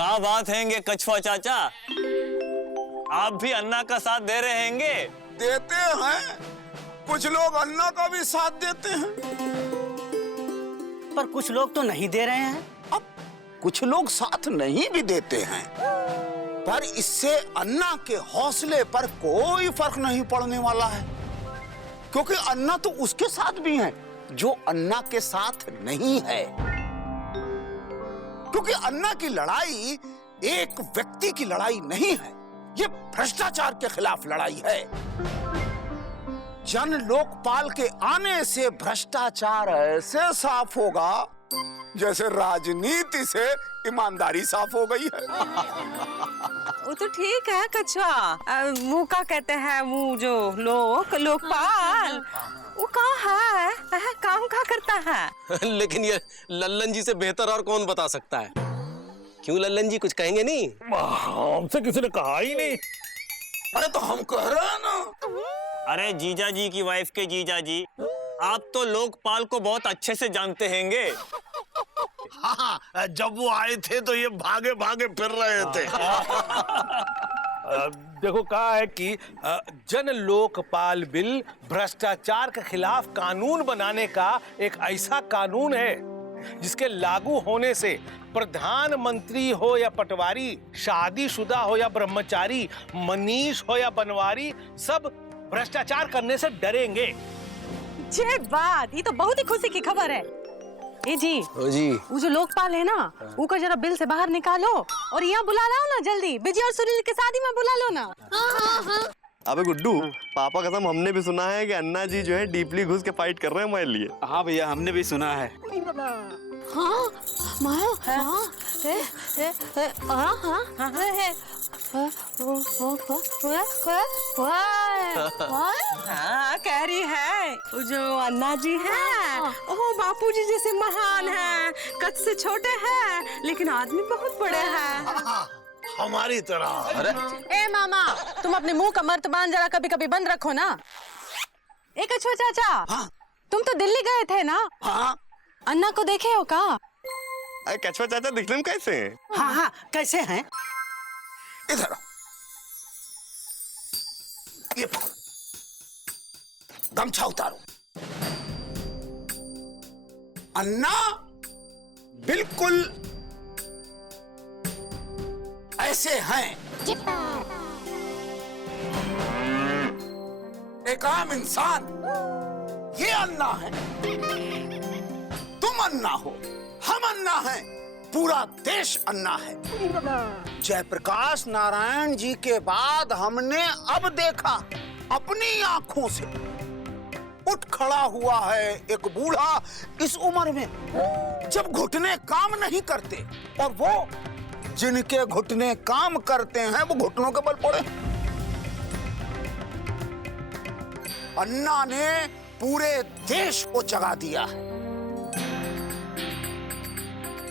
क्या बात हैंगे कछुआ चाचा, आप भी अन्ना का साथ दे रहे हैंगे? देते हैं, कुछ लोग अन्ना का भी साथ देते हैं, पर कुछ लोग तो नहीं दे रहे हैं। अब कुछ लोग साथ नहीं भी देते हैं, पर इससे अन्ना के हौसले पर कोई फर्क नहीं पड़ने वाला है, क्योंकि अन्ना तो उसके साथ भी है जो अन्ना के साथ नहीं है। क्योंकि अन्ना की लड़ाई एक व्यक्ति की लड़ाई नहीं है, ये भ्रष्टाचार के खिलाफ लड़ाई है। जन लोकपाल के आने से भ्रष्टाचार ऐसे साफ होगा जैसे राजनीति से ईमानदारी साफ हो गई है। वो तो ठीक है कछुआ, मुंह का कहते हैं मुंह जो लोकपाल, वो कहाँ है, काम कहाँ करता है? लेकिन ये लल्लन जी से बेहतर और कौन बता सकता है? क्यों लल्लन जी, कुछ कहेंगे नहीं? हमसे किसी ने कहा ही नहीं। अरे तो हम कह रहे हैं ना। अरे जीजा जी की वाइफ के जीजा जी, आप तो लोकपाल को बहुत अच्छे से जानते हैंगे। हाँ, जब वो आए थे तो ये भागे भागे फिर रहे थे। देखो कहा है कि जन लोकपाल बिल भ्रष्टाचार के खिलाफ कानून बनाने का एक ऐसा कानून है जिसके लागू होने से प्रधानमंत्री हो या पटवारी, शादीशुदा हो या ब्रह्मचारी, मनीष हो या बनवारी, सब भ्रष्टाचार करने से डरेंगे। ये बात, ये तो बहुत ही खुशी की खबर है। ए जी, वो जो लोकपाल है ना, वो को जरा बिल से बाहर निकालो और यहाँ बुला लाओ ना जल्दी, विजय और सुनील की शादी में बुला लो ना। अबे गुड्डू, पापा कसम हमने भी सुना है कि अन्ना जी जो है डीपली घुस के फाइट कर रहे हैं हमारे लिए। हाँ भैया, हमने भी सुना है। हाँ, कह रही है वो जो अन्ना जी हैं, वो बापू जी जैसे महान हैं, कद से छोटे हैं लेकिन आदमी बहुत बड़े हैं। हमारी तरह। अरे ए मामा, तुम अपने मुंह का मर्तबान जरा कभी कभी बंद रखो ना। एक कछुआ चाचा, हाँ? तुम तो दिल्ली गए थे ना? हाँ? अन्ना को देखे हो का? अरे कछुआ चाचा दिखने में कैसे हैं? हाँ हाँ, कैसे हैं? इधर आओ। ये पकड़ो, गमछा उतारो। अन्ना बिल्कुल ऐसे हैं। एक आम इंसान, ये अन्ना है, तुम अन्ना हो, हम अन्ना हैं, पूरा देश अन्ना है। जयप्रकाश नारायण जी के बाद हमने अब देखा अपनी आंखों से, उठ खड़ा हुआ है एक बूढ़ा इस उम्र में, जब घुटने काम नहीं करते, और वो जिनके घुटने काम करते हैं वो घुटनों के बल पड़े। अन्ना ने पूरे देश को जगा दिया है।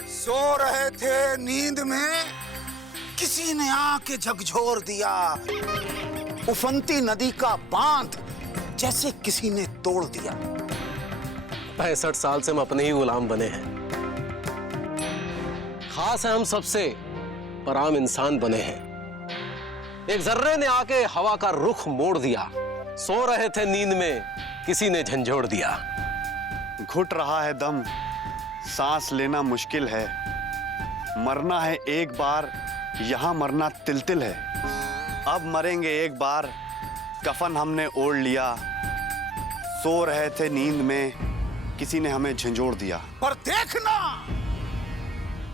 सो रहे थे नींद में, किसी ने आके झकझोर दिया। उफनती नदी का बांध जैसे किसी ने तोड़ दिया। 65 साल से हम अपने ही गुलाम बने हैं। खास है हम सबसे, पर आम इंसान बने हैं। एक जर्रे ने आके हवा का रुख मोड़ दिया। सो रहे थे नींद में, किसी ने झंझोड़ दिया। घुट रहा है दम, सांस लेना मुश्किल है, मरना है एक बार, यहाँ मरना तिल-तिल है। अब मरेंगे एक बार, कफन हमने ओढ़ लिया। सो रहे थे नींद में, किसी ने हमें झंझोड़ दिया। पर देखना,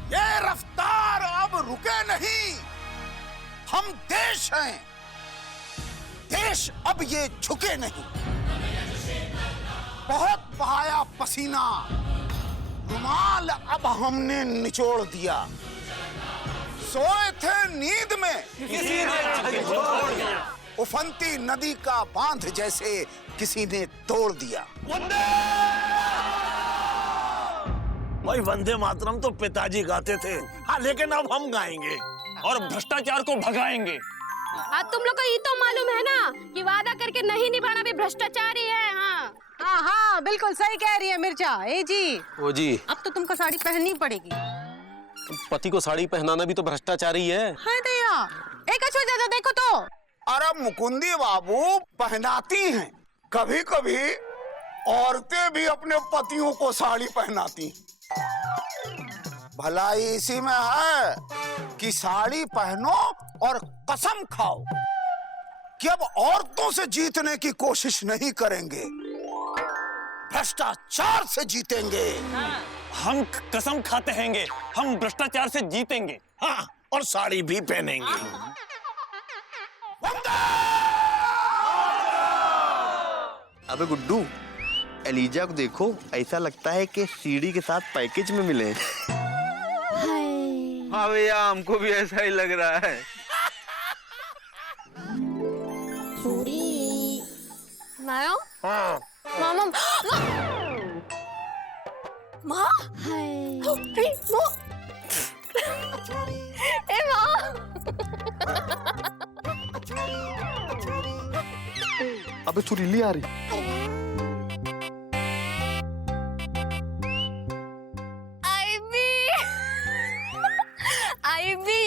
ये रफ्तार अब रुके नहीं। हम देश हैं, देश अब ये झुके नहीं। बहुत बहाया पसीना, रुमाल अब हमने निचोड़ दिया। सोए थे नींद में, किसी ने झंझोड़ दिया। उफनती नदी का बांध जैसे किसी ने तोड़ दिया। भाई वंदे मातरम तो पिताजी गाते थे, हाँ, लेकिन अब हम गाएंगे और भ्रष्टाचार को भगाएंगे। हाँ, तुम लोग को ये तो मालूम है ना कि वादा करके नहीं निभाना भी भ्रष्टाचार ही है। हाँ हाँ हाँ, बिल्कुल सही कह रही है मिर्चा। ए जी, ओ जी, अब तो तुमको साड़ी पहननी पड़ेगी। पति को साड़ी पहनाना भी तो भ्रष्टाचारी है। हाय दया, एक अच्छा ज्यादा देखो तो। अरे मुकुंदी बाबू, पहनाती हैं। कभी कभी औरतें भी अपने पतियों को साड़ी पहनाती। भलाई इसी में है कि साड़ी पहनो और कसम खाओ कि अब औरतों से जीतने की कोशिश नहीं करेंगे, भ्रष्टाचार से जीतेंगे। हम कसम खाते हैंगे, हम भ्रष्टाचार से जीतेंगे। हाँ, और साड़ी भी पहनेंगे। अबे गुड्डू, एलिजा को देखो, ऐसा लगता है कि सीडी के साथ पैकेज में मिले। हाँ भैया, हमको भी ऐसा ही लग रहा है। माया? मामा? माँ? ए माँ? अबे सुरीली आ रही।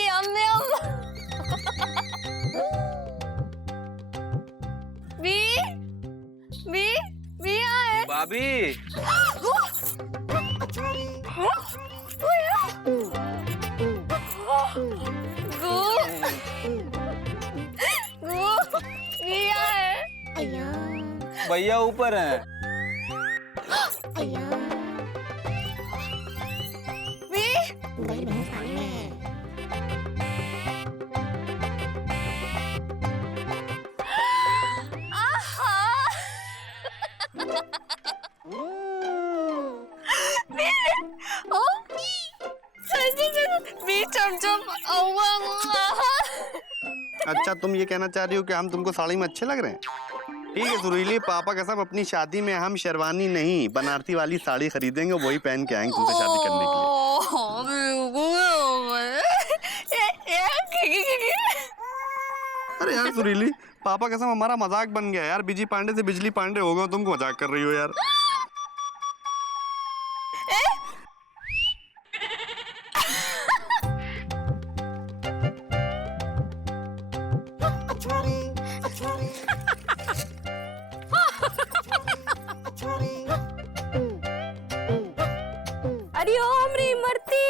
यम यम। बी आए। भाभी, भैया ऊपर हैं। अच्छा, तुम ये कहना चाह रही हो कि हम तुमको साड़ी में अच्छे लग रहे हैं? ठीक है सुरीली, पापा कसम अपनी शादी में हम शेरवानी नहीं बनारसी वाली साड़ी खरीदेंगे, वही पहन के आएंगे तुमसे शादी करने के लिए। अरे यार सुरीली, पापा कसम हमारा मजाक बन गया यार। बिजी पांडे से बिजली पांडे हो गए, तुमको मजाक कर रही हो यार। अरे ओ हमरी इमरती।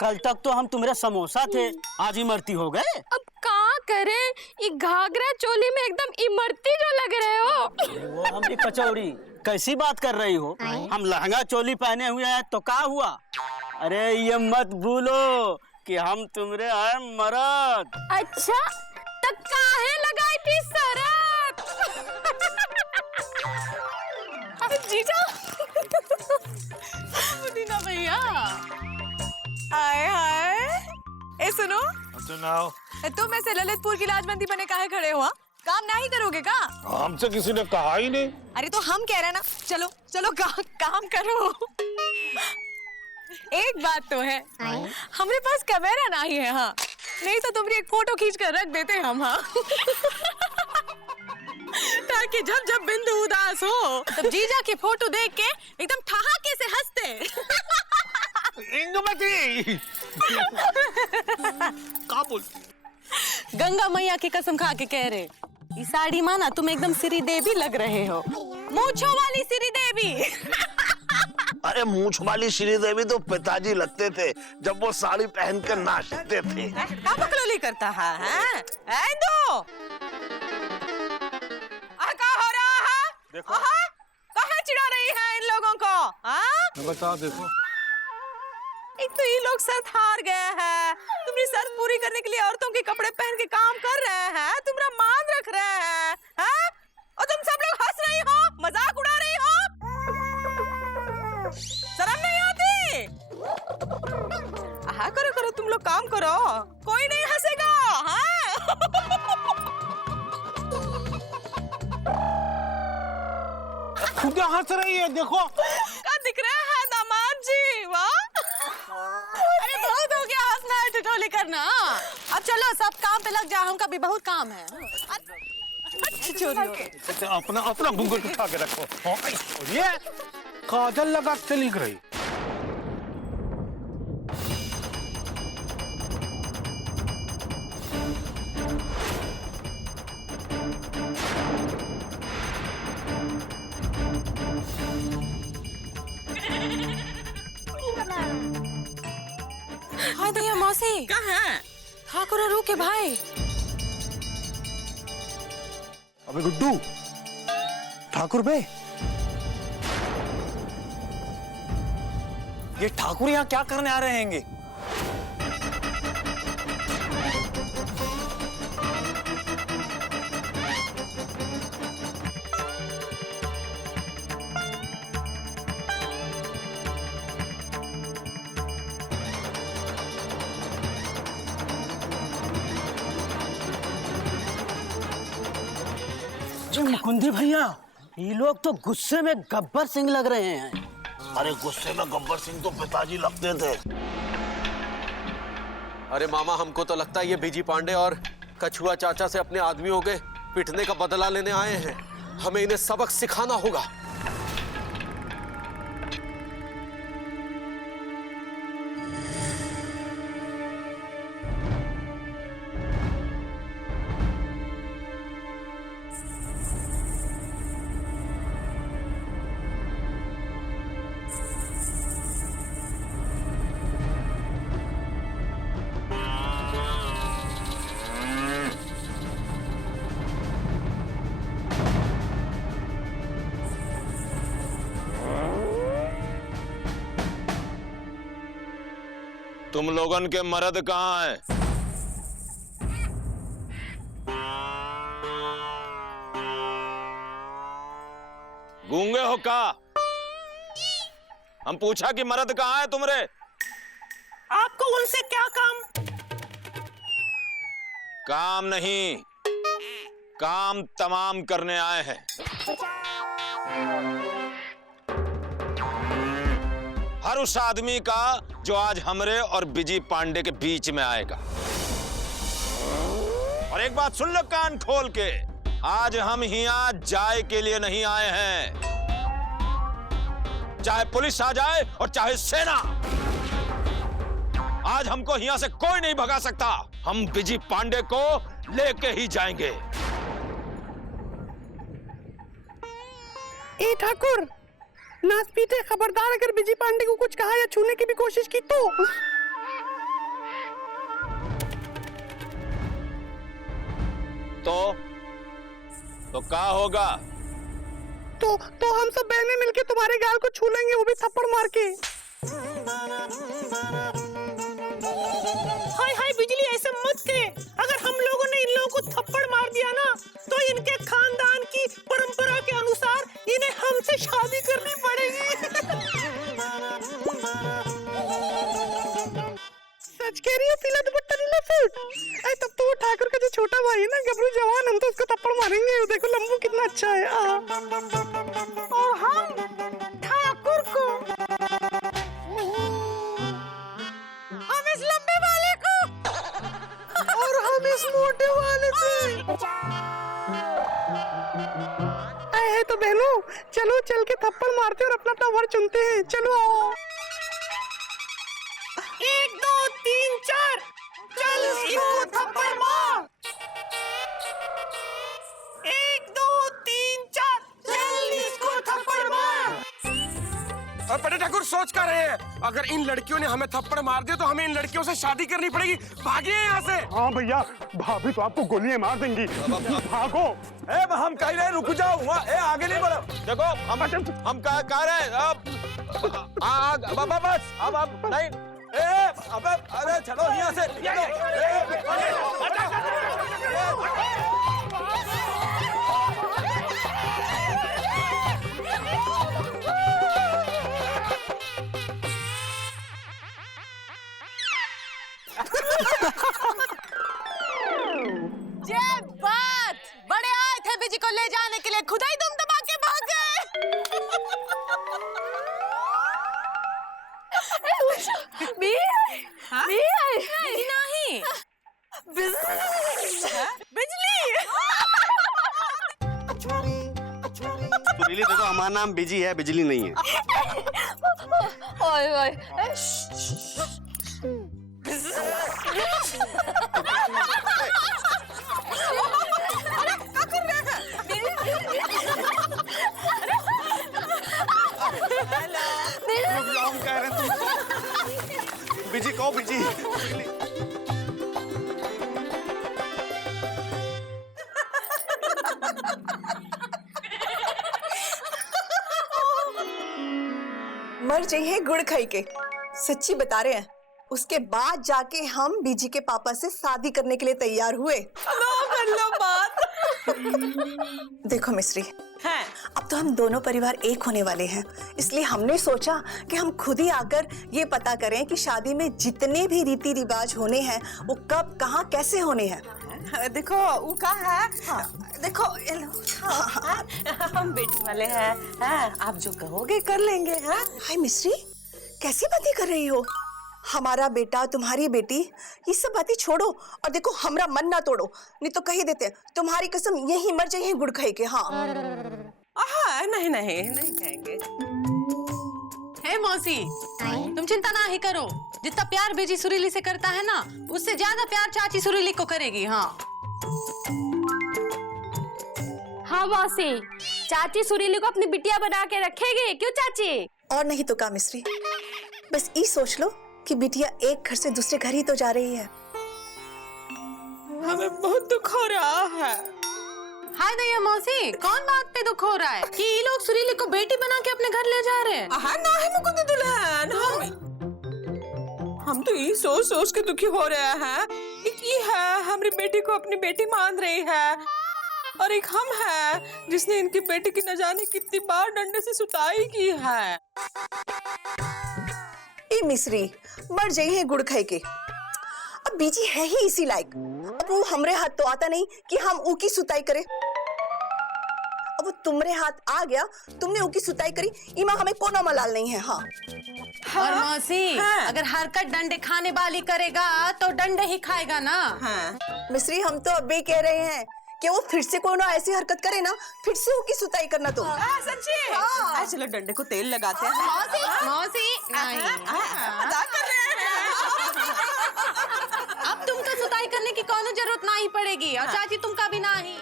कल तक तो हम तुम्हारे समोसा थे, आज इमरती हो गए। अब कहाँ करे, ये घाघरा चोली में एकदम इमरती जो लग रहे हो। वो हमरी कचौड़ी, कैसी बात कर रही हो? हम लहंगा चोली पहने हुए हैं तो क्या हुआ? अरे ये मत भूलो कि हम तुम्हारे हैं मर्द। अच्छा, तो काहे लगाई थी शरत? जीजा। दीना भैया, हाय हाय। ए सुनो, सुनाओ। तुम ऐसे ललितपुर की लाजबंदी बने काहे खड़े हो? काम नहीं करोगे का? हमसे किसी ने कहा ही नहीं। अरे तो हम कह रहे हैं ना, चलो चलो काम करो। एक बात तो है, हमारे पास कैमरा नहीं है। हाँ, नहीं तो तुम्हारी एक फोटो खींच कर रख देते हम। हाँ, ताकि जब जब बिंदु उदास हो तब जीजा की फोटो देख के एकदम ठहाके से हंसते। क्या बोल? गंगा मैया की कसम खा के कह रहे, इस साड़ी माना तुम एकदम श्री देवी लग रहे हो, मूंछों वाली श्री देवी। अरे मूंछ वाली श्रीदेवी तो पिताजी लगते थे जब वो साड़ी पहन कर नाचते थे। क्या बकलोली करता है? दो क्या हो रहा है? देखो, कहाँ चिढ़ा रही है इन लोगों को? बताओ, देखो। एक तो ये लोग सर हार गए हैं, तुम्हारी शर्त पूरी करने के लिए औरतों के कपड़े पहन के काम कर रहे हैं, तुम्हारा मान रख रहे हैं, और तुम सब लोग हंस रही हो, मजाक उड़ा रही हो। शर्म नहीं आती? करो करो, तुम लोग काम करो, कोई नहीं हंसेगा। क्या हंस रही है? देखो क्या दिख रहा है दामाद जी? वाह, अरे बहुत हो गया हंसना है, ठिठोली करना। अब चलो सब काम पे लग जाओ, हमका भी बहुत काम है। अपना अपना घूंघट उठा के रखो। ये काजल लगा के लिख रही। मौसी कहाँ? ठाकुर रू के भाई। अबे गुड्डू, ठाकुर बे, ये ठाकुर यहाँ क्या करने आ रहे हैंगे? जी मुकुंदी भैया, ये लोग तो गुस्से में गब्बर सिंह लग रहे हैं। अरे गुस्से में गब्बर सिंह तो पिताजी लगते थे। अरे मामा, हमको तो लगता है ये बीजी पांडे और कछुआ चाचा से अपने आदमियों के पिटने का बदला लेने आए हैं। हमें इन्हें सबक सिखाना होगा। तुम लोगन के मर्द कहाँ हैं? गूंगे हो का? हम पूछा कि मर्द कहाँ है तुमरे? आपको उनसे क्या काम? काम नहीं, काम तमाम करने आए हैं। हर उस आदमी का जो आज हमरे और बिजी पांडे के बीच में आएगा। और एक बात सुन लो कान खोल के, आज हम यहाँ जाए के लिए नहीं आए हैं। चाहे पुलिस आ जाए और चाहे सेना, आज हमको यहाँ से कोई नहीं भगा सकता। हम बिजी पांडे को लेके ही जाएंगे। ए ठाकुर, नाच पीटे, खबरदार अगर बिजी पांडे को कुछ कहा या छूने की भी कोशिश की तो क्या होगा? तो हम सब बहनें मिलके तुम्हारे गाल को छू लेंगे, वो भी थप्पड़ मार के। हाय हाय बिजली, ऐसे मत कहे। अगर हम लोगों ने इन लोगों को थप्पड़ मार दिया ना, तो इनके खानदान की परंपरा के अनुसार इन्हें हमसे शादी करनी पड़ेगी। सच कह रही है, पीला दुपट्टा नीला सूट। ऐ तब तो वो ठाकुर का जो छोटा भाई है ना, गबरू जवान, हम तो उसको थप्पड़ मारेंगे। देखो लंबू कितना अच्छा है। और हम ठाकुर को, हम इस लंबे वाले को, और हम इस मोटे वाले से। है तो बहनों, चलो चल के थप्पड़ मारते और अपना अपना वर चुनते हैं। चलो आओ। 1 2 3 4, चल इसको थप्पड़ मार। 1 2 3 4, चल इसको थप्पड़ मार। और बड़े ठाकुर सोच कर रहे हैं, अगर इन लड़कियों ने हमें थप्पड़ मार दिया तो हमें इन लड़कियों से शादी करनी पड़ेगी। भागिए यहाँ से। हाँ भैया, भाभी तो आपको गोलियां मार देंगी। भागो। ए, हम कह रहे हैं रुक जाओ। वहाँ आगे नहीं बढ़ो। देखो हम कह रहे हैं बस अब नहीं। अबे अरे चलो यहाँ से। ये बात, बड़े आए थे बिजी को ले जाने के लिए, खुदा ही तुम दबा के भाग गए। नहीं बिजली देखो, हमारा नाम बिजी है, बिजली नहीं है। ओए ओए, बिजी कहो, बिजी। मर जाइए गुड़ खाई के। सच्ची बता रहे हैं, उसके बाद जाके हम बीजी के पापा से शादी करने के लिए तैयार हुए। कर लो बात। देखो मिश्री, है अब तो हम दोनों परिवार एक होने वाले हैं, इसलिए हमने सोचा कि हम खुद ही आकर ये पता करें कि शादी में जितने भी रीति रिवाज होने हैं वो कब, कहाँ, कैसे होने हैं। देखो वो का है। देखो हम बेटी वाले हैं, आप जो कहोगे कर लेंगे। हाय मिश्री, कैसी बातें कर रही हो? हमारा बेटा, तुम्हारी बेटी, ये सब बातें छोड़ो और देखो हमारा मन ना तोड़ो, नहीं तो कही देते हैं तुम्हारी कसम यही मर जाइए गुड़ खाई के। हाँ नहीं कहेंगे। हे मौसी, तुम चिंता ना ही करो, जितना प्यार बेजी सुरीली से करता है ना, उससे ज्यादा प्यार चाची सुरीली को करेगी। हाँ मौसी, चाची सुरीली को अपनी बिटिया बना के रखेगी, क्यों चाची? और नहीं तो का मिश्री, बस ये सोच लो कि बिटिया एक घर से दूसरे घर ही तो जा रही है। हमें बहुत दुख हो रहा है। हाय दैया मौसी, कौन बात पे दुख हो रहा है कि ये लोग सुरीली को बेटी बना के अपने घर ले जा रहे हैं? ना है मुकुंद दुल्हन, हम तो ये सोच सोच के दुखी हो रहे हैं। एक ये है हमारी बेटी को अपनी बेटी मान रही है, और एक हम है जिसने इनकी बेटी की न जाने कितनी बार डंडे से सुताई की है। ए मिश्री, मर जाइए गुड़ खाई के। अब बीजी है ही इसी लायक, अब वो हमरे हाथ तो आता नहीं कि हम ऊ की सुताई करे। अब वो तुमरे हाथ आ गया, तुमने ऊ की सुताई करी, इमा हमें कोनो मलाल नहीं है। हाँ और मौसी, अगर हरकत डंडे खाने वाली करेगा तो डंडे ही खाएगा ना। मिश्री, हम तो अभी कह रहे हैं कि वो फिर से कोई ऐसी हरकत करे ना, फिर से ऊ की सुताई करना। तो सच्ची? चलो डंडे को तेल लगाते हैं। मौसी मजाक कर रहे हैं। अब तुमको सुताई करने की कोनो जरूरत नहीं पड़ेगी, और चाची तुमका भी नहीं,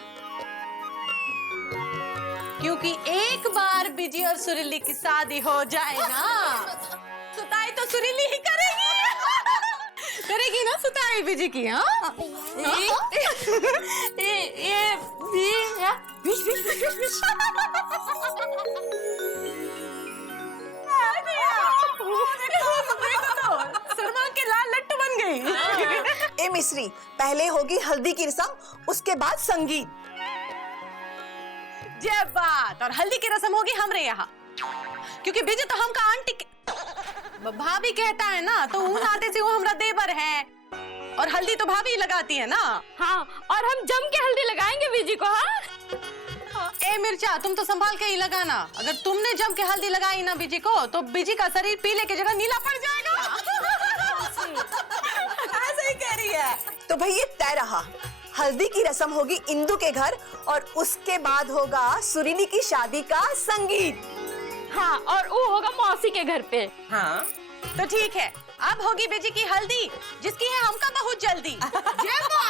क्योंकि एक बार बिजी और सुरीली की शादी हो जाए ना, सुताई तो सुरीली ही करेगी ना सुताई बिजी की। हाँ शर्मा के लाल लट्टू बन गई। ए मिश्री, पहले होगी हल्दी की रस्म, उसके बाद संगीत। ये बात, और हल्दी की रस्म होगी हमरे यहाँ, क्योंकि बिजी तो हमका आंटी भाभी कहता है ना, तो उन नाते से वो हमरा देवर है, और हल्दी तो भाभी लगाती है ना। हाँ, और हम जम के हल्दी लगाएंगे बीजी को। हाँ ए मिर्चा, तुम तो संभाल के ही लगाना, अगर तुमने जम के हल्दी लगाई ना बीजी को, तो बीजी का शरीर पीले की जगह नीला पड़ जाएगा। ऐसे ही कह रही है। तो भाई ये तय रहा, हल्दी की रस्म होगी इंदु के घर, और उसके बाद होगा सुरीली की शादी का संगीत। हाँ, और वो होगा मौसी के घर पे। हाँ तो ठीक है, अब होगी बेजी की हल्दी, जिसकी है हमका बहुत जल्दी। जय मां।